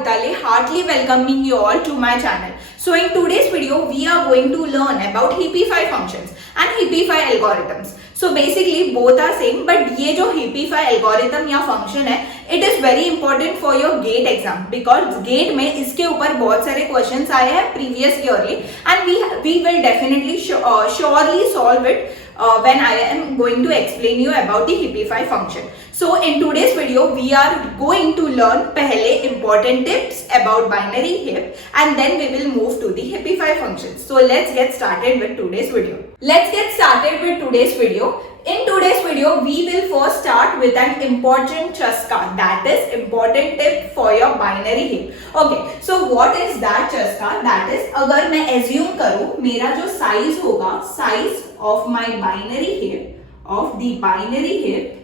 Itale, heartily welcoming you all to my channel. So in today's video, we are going to learn about Hippify functions and Hippify algorithms. So basically both are same, but ये जो Hippify algorithm या function है, it is very important for your GATE exam because GATE में इसके ऊपर बहुत सारे questions आए हैं previous yearly and we will definitely surely solve it when I am going to explain you about the Hippify function. So in today's video, we are going to learn पहले important tips about binary Hip and then we will move to the Hippify functions. So let's get started with today's video. In today's video, we will first start with an important chaska, that is important tip for your binary Hip. Okay, so what is that chaska? That is, अगर मैं assume करूँ मेरा जो size होगा, size of my binary Hip, of the binary Hip,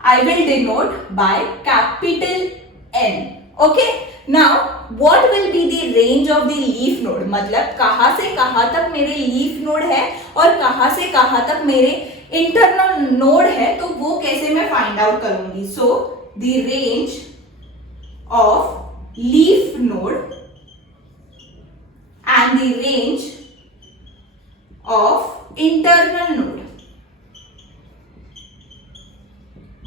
I will denote by capital N. Okay. Now, what will be the range of the leaf node? मतलब कहाँ से कहाँ तक मेरे leaf node है और कहाँ से कहाँ तक मेरे internal node है, तो वो कैसे मैं find out करूँगी? So, the range of leaf node and the range of internal node.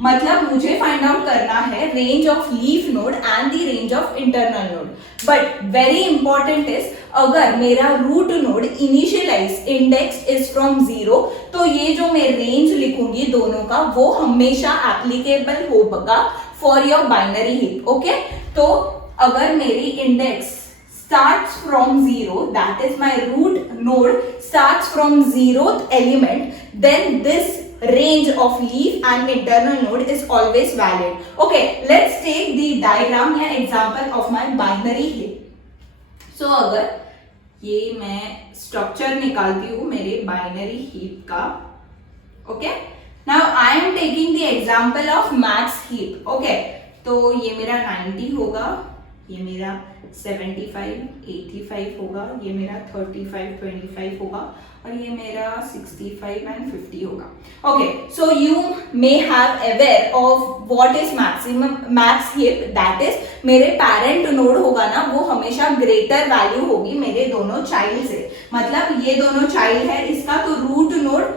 मतलब मुझे फाइंड आउट करना है range of leaf node and the range of internal node. But very important is, अगर मेरा root node initialise index is from 0, तो ये जो मैं रेंज लिखूंगी दोनों का वो हमेशा एप्लीकेबल होगा for your binary hip. Okay, तो अगर मेरी index starts from 0, that is my root node starts from 0th element, then this range of leaf and internal node is always valid. Okay, let's take the diagram या example of my binary heap. So अगर ये मैं structure निकालती हूँ मेरे binary heap का, okay, now I am taking the example of max heap. Okay, तो ये मेरा 90 होगा, ये मेरा 75, 85 होगा, ये मेरा 35, 25 होगा और ये मेरा 65 and 50 होगा. Okay, so you may have aware of what is max heap, that is मेरे parent node होगा ना, वो हमेशा greater value होगी मेरे दोनों child से. मतलब ये दोनों child है, इसका तो root node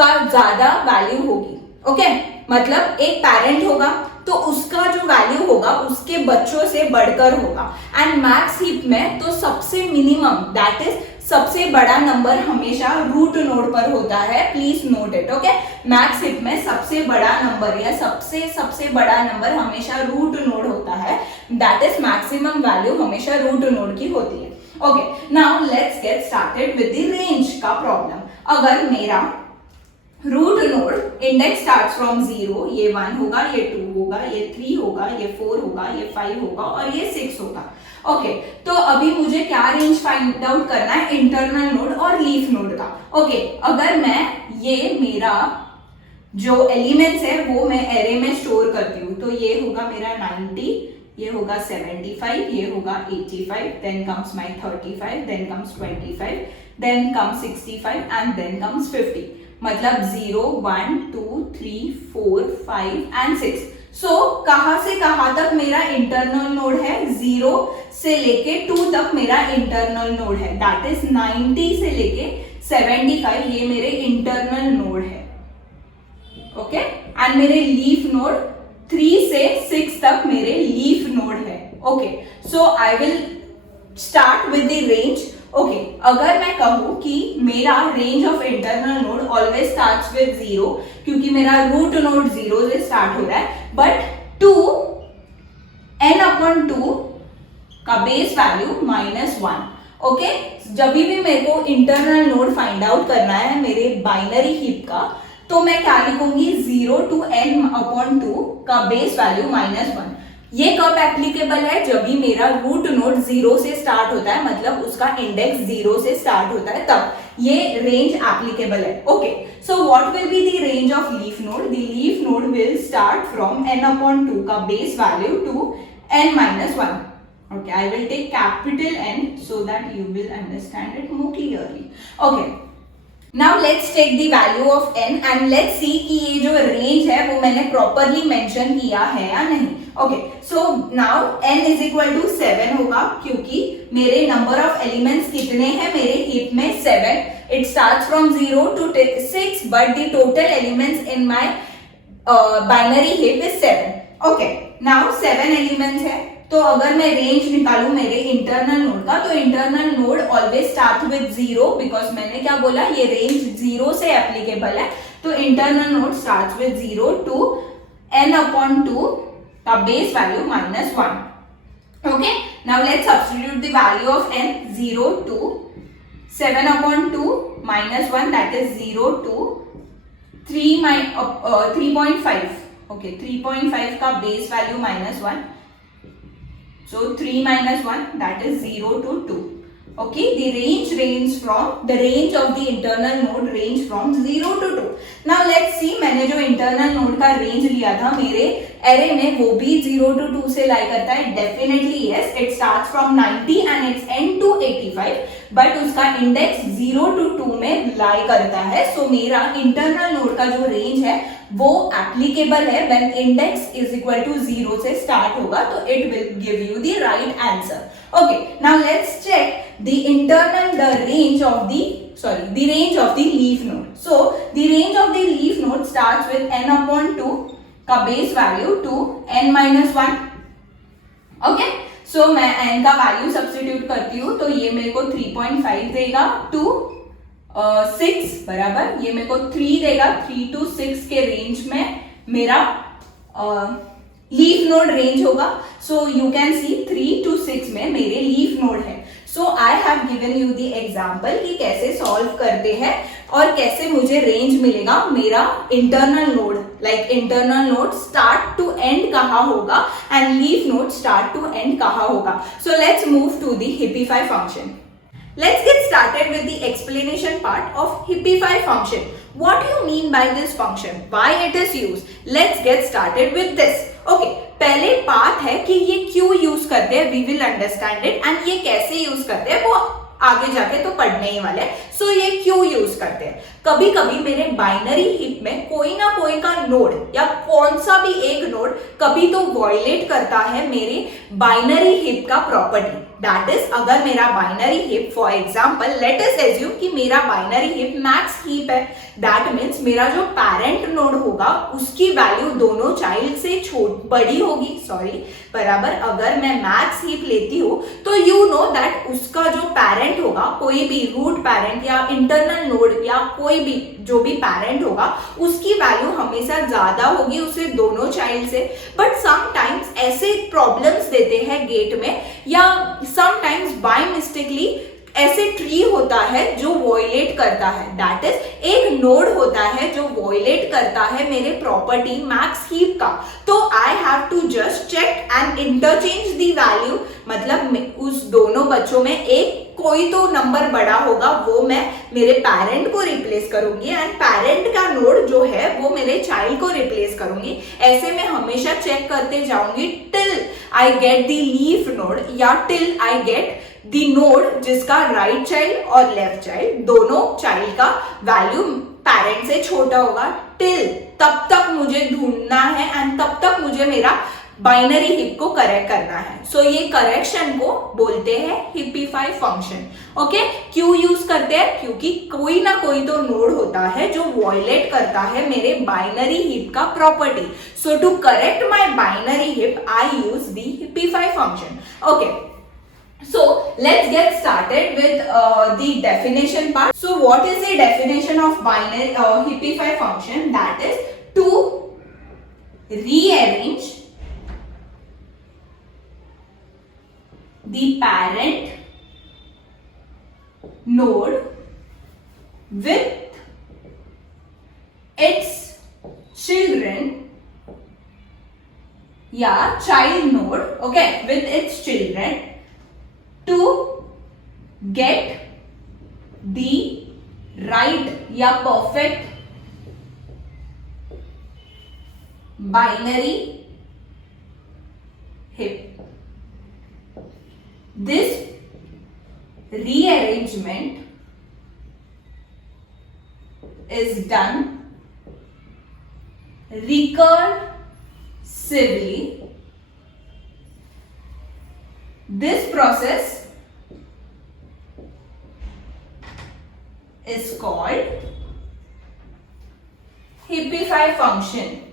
का ज्यादा value होगी. Okay, मतलब एक parent होगा तो उसका जो वैल्यू होगा उसके बच्चों से बढ़कर होगा. एंड मैक्स हीप में तो सबसे मिनिमम, दैट इज सबसे बड़ा नंबर हमेशा रूट नोड पर होता है. Please note it. Okay, max heap में सबसे बड़ा नंबर या सबसे बड़ा नंबर हमेशा रूट नोड होता है. दैट इज मैक्सिमम वैल्यू हमेशा रूट नोड की होती है. Okay, now let's get started with the range का प्रॉब्लम. अगर मेरा root node index start from 0, ये 1 होगा, ये 2 होगा, ये 3 होगा, ये 4 होगा, ये 5 होगा और ये 6 होगा. ओके, तो अभी मुझे क्या रेंज फाइंड आउट करना है? इंटरनल नोड और लीफ नोड का. ओके, अगर मैं ये मेरा जो एलिमेंट्स है वो मैं एरे में स्टोर करती हूँ, तो ये होगा मेरा 90, ये होगा 75, ये होगा 85, then comes my 35, then comes 25, then comes 65 and then comes 50. मतलब 0, 1, 2, 3, 4, 5 एंड 6. सो कहां से कहां तक मेरा इंटरनल नोड है? 0 से लेके 2 तक मेरा इंटरनल नोड है. दैट इज 90 से लेके 75, ये मेरे इंटरनल नोड है. ओके, एंड मेरे लीफ नोड 3 से 6 तक मेरे लीफ नोड है. Okay, so I will start with the range. Okay, अगर मैं कहूं कि मेरा range of internal node always starts with 0, क्योंकि मेरा रूट नोड 0 से स्टार्ट हो रहा है, बट 2 n/2 का बेस वैल्यू -1. ओके, जब भी मेरे को इंटरनल नोड फाइंड आउट करना है मेरे बाइनरी हीप का, तो मैं क्या लिखूंगी? 0 to n/2 का बेस वैल्यू -1. ये कब एप्लीकेबल है? जब भी मेरा रूट नोड 0 से स्टार्ट होता है, मतलब उसका इंडेक्स 0 से स्टार्ट होता है, तब ये रेंज एप्लीकेबल है. Okay, so what will be the range of leaf node? The leaf node will start from n/2 का base value to n-1. Okay, I will take capital N so that you will understand it more clearly. Okay, Now let's take the value of n and let's see कि ये जो range है वो मैंने properly mention किया है या नहीं. Okay, so now n is equal to 7 होगा, क्योंकि मेरे नंबर ऑफ एलिमेंट्स कितने हैं मेरे हीप में 7. It starts from 0 to 6 but the total elements in my binary heap is 7. Okay, now 7 elements है, तो अगर मैं रेंज निकालूं मेरे इंटरनल नोड का, तो internal node always start with 0, because मैंने क्या बोला, ये रेंज 0 से एप्लीकेबल है. तो internal node start with 0 to n/2 का base value -1. Okay, now let's substitute the value of n. 0 to 7/2 -1, that is 0 to 3.5. Okay, 3.5 का base value -1, so 3 minus 1, that is 0 to 2. Okay, the range of the internal node range from 0 to 2. Now let's see, मैंने जो internal node का range लिया था मेरे array में, वो भी 0 to 2 से lie करता है. Definitely yes, it starts from 90 and its end to 85, but उसका index 0 to 2 में lie करता है. So मेरा internal node का जो range है वो applicable है when index is equal to 0 से start होगा, तो it will give you the right answer. Okay, now let's check the range of the leaf node. So the range of the leaf node starts with n/2 का base value to n-1. Okay, so मैं n का value substitute करती हूँ, तो ये मेरे को 3.5 देगा टू 6 बराबर, ये मेरे को 3 देगा. 3 to 6 के रेंज में मेरा लीफ नोड रेंज होगा. So you can see 3 to 6 में मेरे लीफ नोड है. So I have given you the example कि कैसे सॉल्व करते हैं और कैसे मुझे रेंज मिलेगा मेरा internal node. Like internal node start to end कहाँ होगा and leaf node start to end कहाँ होगा. So let's move to the heapify function. Let's get started with the explanation part of hippify function. What do you mean by this function? Why it is used? Let's get started with this. Okay, पहले part है कि ये क्यों use करते हैं, we will understand it, and ये कैसे use करते हैं वो आगे जाके तो पढ़ने ही वाले. सो ये क्यों यूज करते हैं, कभी कभी मेरे बाइनरी हीप में कोई ना कोई का नोड या कौन सा भी एक नोड कभी तो वॉयलेट करता है मेरे बाइनरी हीप का प्रॉपर्टी. दैट इज, अगर मेरा binary heap, for example let us assume कि मेरा बाइनरी हीप मैक्स हीप है. दैट मीन्स मेरा जो पैरेंट नोड होगा उसकी वैल्यू दोनों चाइल्ड से बड़ी होगी. बराबर, अगर मैं मैक्स हीप लेती हूँ तो यू नो दैट उसका जो पैरेंट होगा, कोई भी रूट पैरेंट या इंटरनल नोड या कोई भी जो भी पैरेंट होगा, उसकी वैल्यू हमेशा ज्यादा होगी उससे दोनों चाइल्ड से. बट समटाइम्स ऐसे प्रॉब्लम्स देते हैं गेट में, या समटाइम्स बाय मिस्टेकली ऐसे ट्री होता है जो वॉयलेट करता है. दैट इज, एक नोड होता है जो वॉयलेट करता है मेरे प्रॉपर्टी मैक्स हीप का. तो I have to just check and interchange the value. मतलब उस दोनों बच्चों में एक कोई तो नंबर बड़ा होगा, वो मैं मेरे पैरेंट को रिप्लेस करूंगी एंड पैरेंट का नोड जो है वो मेरे चाइल्ड को रिप्लेस करूंगी. ऐसे मैं हमेशा चेक करते जाऊंगी till I get the leaf node, या till I get the node जिसका राइट चाइल्ड और लेफ्ट चाइल्ड दोनों चाइल्ड का वैल्यू पैरेंट से छोटा होगा. टिल तब तक मुझे ढूंढना है एंड तब तक मुझे मेरा बाइनरी हीप को करेक्ट करना है. सो ये करेक्शन को बोलते हैं हिप्पीफाई फंक्शन. ओके, क्यों यूज करते हैं, क्योंकि कोई ना कोई तो नोड होता है जो वॉयलेट करता है मेरे बाइनरी हीप का property. So to correct my binary heap I use the heapify function. Okay, so let's get started with the definition part. So what is the definition of binary hippify function? That is to rearrange the parent node with its children, child node, okay, with its children to get the right या perfect binary hip. This rearrangement is done recursively this process is called Hippify function.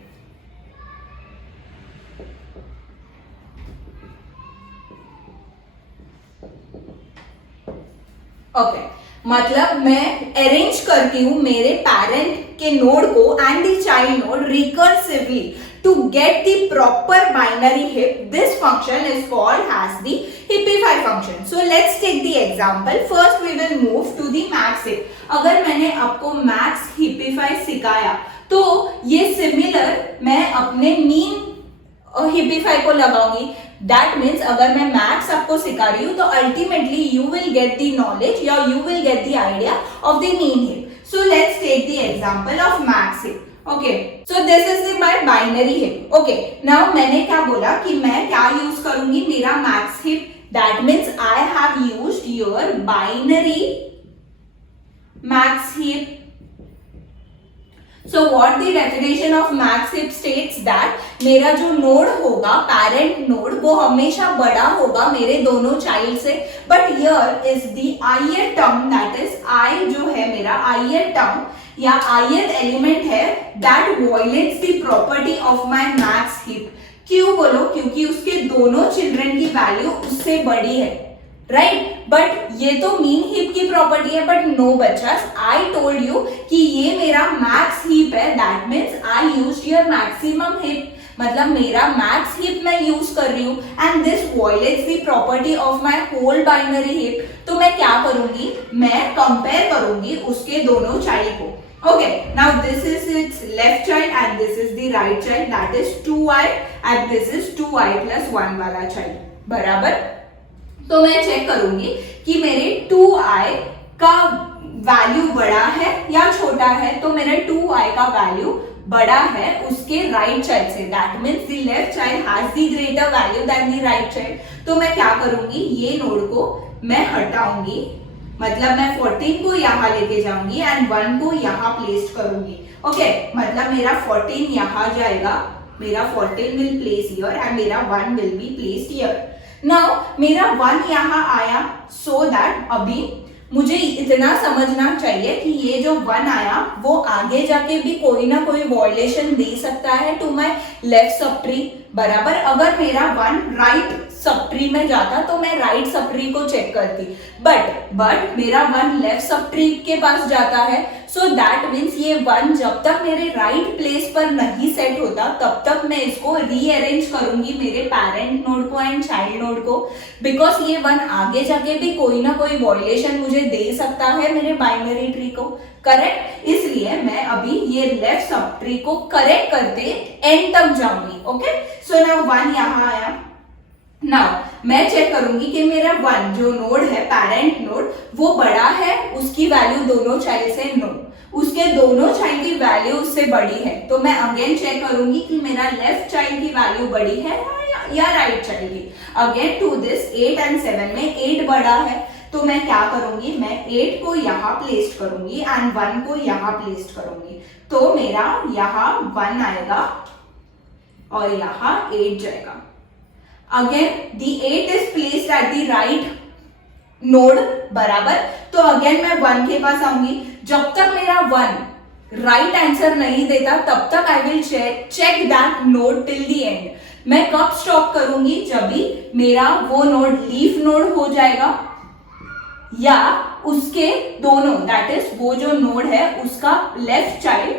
Okay मतलब मैं arrange करती हूं मेरे parent के node को and the child node recursively to get the proper binary heap. This function is called as the Hippify function. So let's take the example. First we will move to the max heap. अगर मैंने आपको max Hippify सिखाया तो ये similar मैं अपने mean Hippify को लगाऊंगी. That means अगर मैं max आपको सिखा रही हूँ तो ultimately you will get the knowledge या you will get the idea of the mean heap. So let's take the example of max heap. Okay, so this is the my binary heap. Okay, now मैंने क्या बोला कि मैं क्या use करूंगी मेरा max heap. That means I have used your binary max heap. So what the definition of max heap states that मेरा जो नोड होगा parent नोड वो हमेशा बड़ा होगा मेरे दोनों चाइल्ड से. But here is the ith term, that is I जो है मेरा ith term या ith एलिमेंट है that violates the property of my max heap. क्यों बोलो? क्योंकि उसके दोनों चिल्ड्रन की वैल्यू उससे बड़ी है, राइट? बट ये तो मीन हीप की प्रॉपर्टी है. बट नो बच्चास, आई टोल्ड यू कि ये मेरा मैक्स हीप है. That means I used your maximum heap. मतलब मेरा मैक्स हीप मैं यूज कर रही हूँ and this violates the property of my whole binary heap. तो मैं क्या करूंगी? मैं कंपेयर करूंगी उसके दोनों चाइल्ड को. Okay, now this is its left child and this is the right child, that is 2i and this is 2i plus 1 वाला child. बराबर? तो मैं चेक करूंगी कि मेरे 2i का वैल्यू बड़ा है या छोटा है. तो मेरे 2i का वैल्यू बड़ा है उसके राइट चाइल्ड से. That means the left child has the greater value than the right child. तो मैं क्या करूंगी? ये नोड को मैं हटाऊंगी. मतलब मैं 14 को यहाँ लेके जाऊंगी एंड 1 को यहाँ प्लेस करूंगी. ओके, मतलब मेरा 14 यहाँ जाएगा, मेरा 14 विल प्लेस हियर एंड मेरा 1 will be placed here. Now मेरा 1 यहाँ आया सो दैट अभी मुझे इतना समझना चाहिए कि ये जो 1 आया वो आगे जाके भी कोई ना कोई वॉयलेशन दे सकता है to my left sub tree. बराबर? अगर मेरा 1 राइट सब ट्री में जाता तो मैं राइट सब ट्री को चेक करती. बट मेरा 1 लेफ्ट सब ट्री के पास जाता है. सो दैट मीन्स ये 1 जब तक मेरे राइट प्लेस पर नहीं सेट होता तब तक मैं इसको रीअरेंज करूंगी मेरे पेरेंट नोड को एंड चाइल्ड नोड को. बिकॉज ये 1 आगे जाके भी कोई ना कोई वॉयलेशन मुझे दे सकता है मेरे बाइनरी ट्री को. करेक्ट? इसलिए मैं अभी ये लेफ्ट सब ट्री को करेक्ट करते एंड तक जाऊंगी. ओके, सो नाउ 1 यहाँ आया. नाउ मैं चेक करूंगी कि मेरा 1 जो नोड है पेरेंट नोड वो बड़ा है उसकी वैल्यू दोनों चाइल्ड से. नो, उसके दोनों चाइल्ड की वैल्यू उससे बड़ी है. तो मैं अगेन चेक करूंगी कि मेरा लेफ्ट चाइल्ड की वैल्यू बड़ी है या राइट चाइल्ड की. अगेन टू दिस 8 एंड 7 में 8 बड़ा है. तो मैं क्या करूंगी? मैं 8 को यहाँ प्लेस करूंगी एंड 1 को यहाँ प्लेस करूंगी. तो मेरा यहाँ 1 आएगा और यहाँ 8 जाएगा. Again, the 8 is placed at the right node. बराबर? तो अगेन मैं 1 के पास आऊंगी. जब तक मेरा 1 राइट आंसर नहीं देता तब तक I will check that node till the end. मैं कब स्टॉप करूंगी? जब भी मेरा वो नोड लीफ नोड हो जाएगा या उसके दोनों, दैट इज वो जो नोड है उसका लेफ्ट चाइल्ड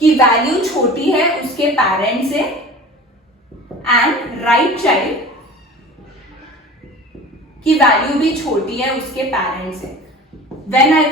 की वैल्यू छोटी है उसके पेरेंट से एंड राइट चाइल्ड की वैल्यू भी छोटी है उसके पेरेंट से. व्हेन आई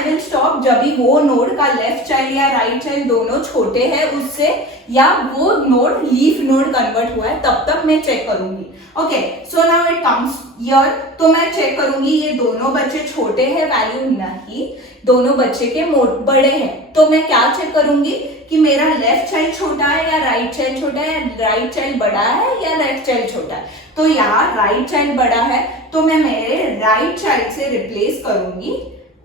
विल स्टॉप जब भी वो नोड का लेफ्ट चाइल्ड या राइट चाइल्ड दोनों छोटे हैं उससे या वो नोड लीफ नोड कन्वर्ट हुआ है तब तक मैं चेक करूंगी. Okay, so now it comes here. तो मैं चेक करूंगी ये दोनों बच्चे छोटे हैं वैल्यू नहीं, दोनों बच्चे के बड़े हैं. तो मैं क्या चेक करूंगी कि मेरा लेफ्ट चाइल्ड छोटा है या राइट चाइल्ड छोटा है, राइट चाइल्ड बड़ा है या लेफ्ट चाइल्ड छोटा है. तो यहाँ राइट चाइल्ड बड़ा है तो मैं मेरे राइट चाइल्ड से रिप्लेस करूंगी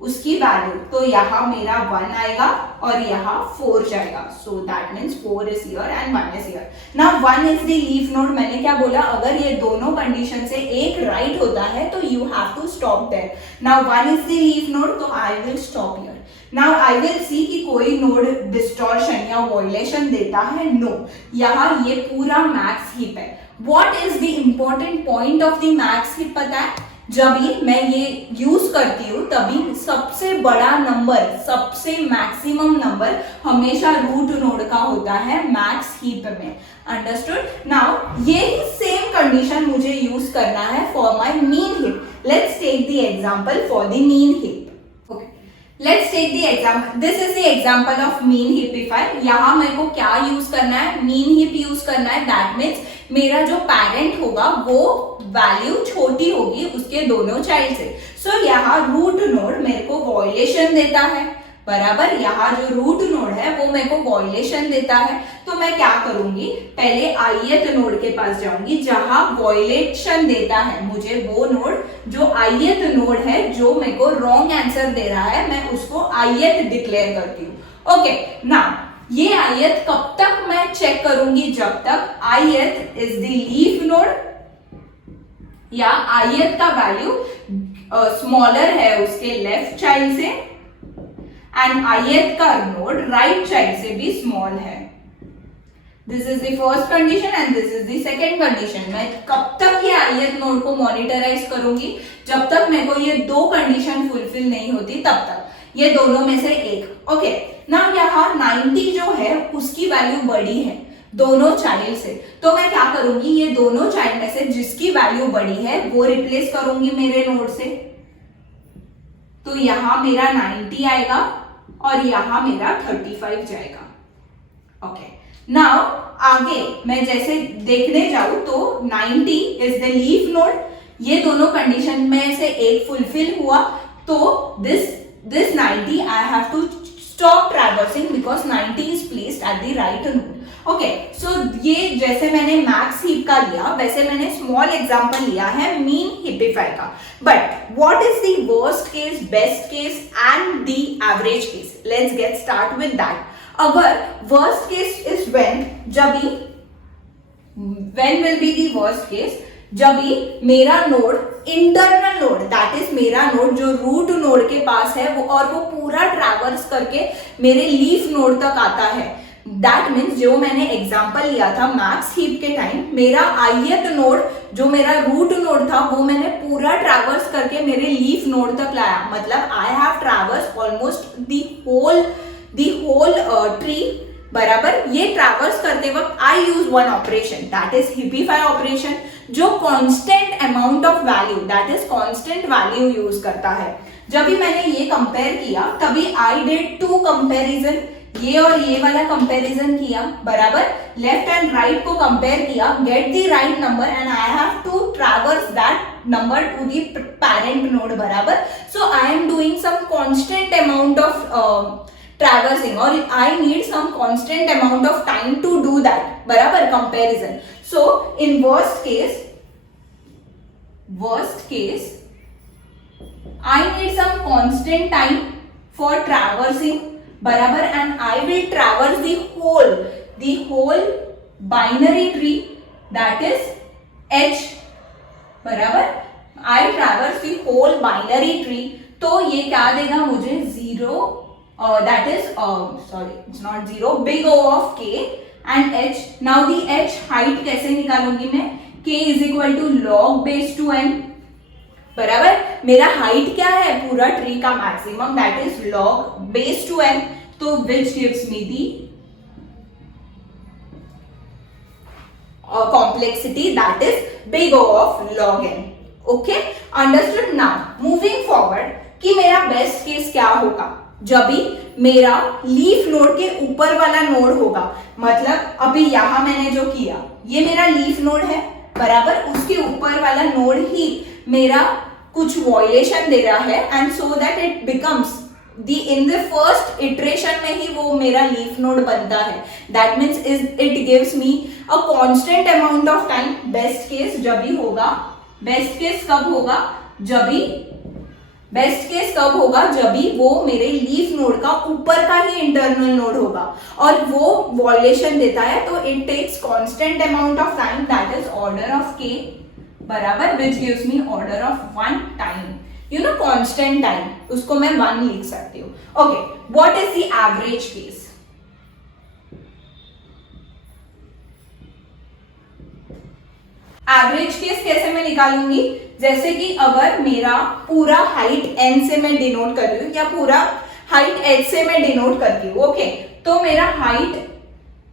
उसकी वैल्यू, तो यहाँ मेरा 1 आएगा और यहाँ 4 जाएगा. सो that means 4 is here and 1 is here. Now 1 is the leaf node. मैंने क्या बोला, अगर ये दोनों कंडीशन से एक राइट होता है तो you have to stop there. Now 1 is the leaf node, तो I will stop here. Now I will see कि कोई नोड डिस्टॉर्शन या वॉयलेशन देता है. नो, यहाँ ये पूरा मैक्स हीप है. What is the important point of the max heap पता है? जब भी मैं ये यूज करती हूँ तभी सबसे बड़ा नंबर, सबसे मैक्सिमम नंबर हमेशा रूट नोड का होता है मैक्स हीप में. अंडरस्टूड? नाउ ये ही सेम कंडीशन मुझे यूज करना है for my min heap. Let's take the example for the min heap. Okay, let's take the example. This is the example of min heapify. यहाँ मेरे को क्या यूज करना है? मीन हीप यूज करना है. दैट मीन्स मेरा जो पेरेंट होगा वो वैल्यू छोटी होगी उसके दोनों चाइल्ड से. सो यहाँ रूट नोड मेरे को वॉयलेशन देता है. बराबर, यहाँ जो रूट नोड है वो मेरे को वॉयलेशन देता है. तो मैं क्या करूंगी, पहले ith नोड के पास जाऊंगी जहां वॉयलेशन देता है मुझे. वो नोड जो ith नोड है जो मेरे को रॉन्ग आंसर दे रहा है, मैं उसको ith डिक्लेयर करती हूँ. ओके, नाउ ये ith कब तक मैं चेक करूंगी? जब तक ith is the leaf node या ith का वैल्यू स्मॉलर है उसके लेफ्ट चाइल्ड से एंड ith का नोड राइट चाइल्ड से भी स्मॉल है. This is the first condition and this is the second condition. मैं कब तक ये ith नोड को मॉनिटराइज करूंगी? जब तक मेरे को ये दो कंडीशन फुलफिल नहीं होती तब तक, ये दोनों में से एक. ओके, नाउ यहाँ 90 जो है उसकी वैल्यू बड़ी है दोनों चाइल्ड से. तो मैं क्या करूंगी, ये दोनों चाइल्ड में से जिसकी वैल्यू बड़ी है वो रिप्लेस करूंगी मेरे नोड से. तो यहाँ मेरा 90 आएगा और यहाँ मेरा 35 जाएगा. ओके, नाउ आगे मैं जैसे देखने जाऊं तो 90 इज द लीफ नोड. ये दोनों कंडीशन में से एक फुलफिल हुआ तो this 90 I have to stop traversing because 90 is placed at the right node. Okay, so ये जैसे मैंने मैक्स हीप का लिया वैसे मैंने स्मॉल एग्जांपल लिया है मीन हीपिफाई का. But what is the worst case, best case and the average case? Let's get start with that. अगर worst case is when will be the worst case? जब भी मेरा node internal node, that is मेरा node जो root node के पास है वो, और वो पूरा ट्रैवर्स करके मेरे लीफ नोड तक आता है. दैट मीन्स जो मैंने एग्जांपल लिया था मैक्स हीप के टाइम, मेरा ith नोड जो मेरा रूट नोड था वो मैंने पूरा ट्रैवर्स करके मेरे लीफ नोड तक लाया. मतलब I have traverse almost the whole tree. बराबर, ये ट्रैवर्स करते वक्त I use one operation that is heapify operation, जो constant amount of value that is constant value use करता है. जब भी मैंने ये कंपेयर किया तभी आई डिड टू कंपैरिजन, ये और ये वाला कंपैरिजन किया. बराबर, लेफ्ट एंड राइट को कंपेयर किया, get the right number and I have to traverse that number to the parent node. बराबर, so I am doing some constant amount of traversing or I need some constant amount of time to do that. बराबर, comparison. So in worst case I need some constant time for traversing. बराबर, and I will traverse the whole binary tree that is H. बराबर, I traverse the whole binary tree. तो ये क्या देगा मुझे? 0 that is sorry, it's not 0, big O of K and H. Now the H height कैसे निकालूंगी मैं? K is equal to log base to n. बराबर, मेरा हाइट क्या है पूरा ट्री का maximum, that is log base to n. तो which gives me the complexity that is big O of log n. Okay, understood? Now moving forward कि मेरा best case क्या होगा? जब भी मेरा लीफ नोड के ऊपर वाला नोड होगा. मतलब अभी यहां मैंने जो किया ये मेरा लीफ नोड है. बराबर, उसके ऊपर वाला नोड ही मेरा कुछ वॉयलेशन दे रहा है and so that it becomes in the first iteration में ही वो मेरा लीफ नोड बनता है. That means it gives me a constant amount of time. Best case जब भी होगा, बेस्ट केस कब होगा? जब भी बेस्ट केस कब होगा, जब भी वो मेरे लीफ नोड का ऊपर का ही इंटरनल नोड होगा और वो वॉल्यूशन देता है, तो it takes constant amount of time, that is order of k बराबर which gives me order of 1 time, you know constant time, उसको मैं 1 लिख सकती हूँ. Okay, what is the average case? Average case कैसे मैं निकालूंगी, जैसे कि अगर मेरा पूरा हाइट n से मैं डिनोट कर रही हूँ या पूरा हाइट h से मैं डिनोट करती हूँ, ओके, तो मेरा हाइट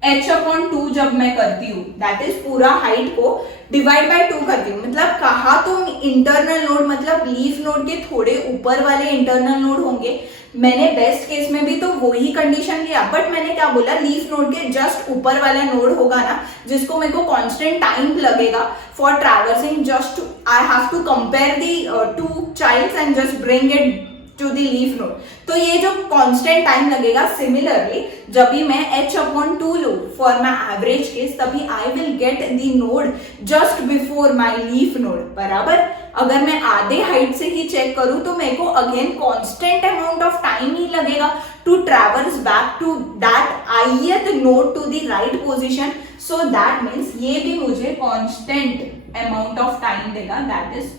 h/2 जब मैं करती हूँ, दैट इज पूरा हाइट को डिवाइड बाय 2 करती हूँ, मतलब कहा तो इंटरनल नोड मतलब लीफ नोड के थोड़े ऊपर वाले इंटरनल नोड होंगे. मैंने बेस्ट केस में भी तो वही कंडीशन लिया, बट मैंने क्या बोला, लीफ नोड के जस्ट ऊपर वाला नोड होगा ना, जिसको मेरे को कांस्टेंट टाइम लगेगा for traversing, just I have to compare the 2 childs and just bring it to the leaf node. तो ये जो कांस्टेंट टाइम लगेगा, सिमिलरली जब भी मैं h/2 लूं फॉर माई एवरेज केस, तभी I will get the node just before my leaf node बराबर. अगर मैं आधे हाइट से ही चेक करूं तो मेरे को again constant amount of time ही लगेगा to traverse back to that ith node to the right position. So that means ये भी मुझे कांस्टेंट अमाउंट ऑफ टाइम देगा, that is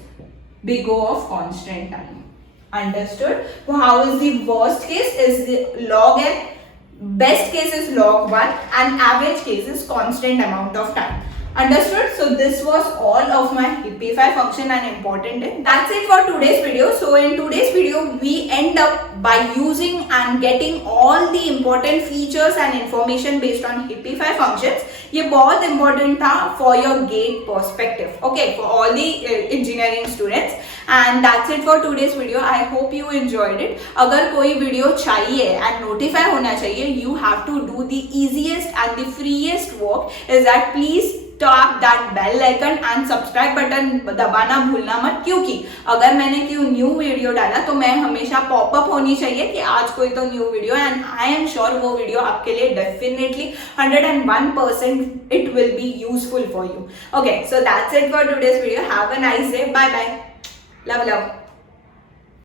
big O of constant time. Understood? So how is the worst case is the log n, best case is log 1 and average case is constant amount of time. Understood? So this was all of my Hippify function and important tip. That's it for today's video. So in today's video we end up by using and getting all the important features and information based on Hippify functions. ये बहुत important था for your GATE perspective, okay, for all the engineering students. And that's it for today's video. I hope you enjoyed it. अगर कोई video चाहिए and notify होना चाहिए, you have to do the easiest and the freest work is that please tap that bell icon and subscribe button दबाना भूलना मत, क्योंकि अगर मैंने कोई न्यू वीडियो डाला तो मैं हमेशा पॉपअप होनी चाहिए कि आज कोई तो new video, and I am sure वो वीडियो आपके लिए definitely 101% it will be useful for you. Okay, so that's it for today's video. Have a nice day. Bye bye. Love love.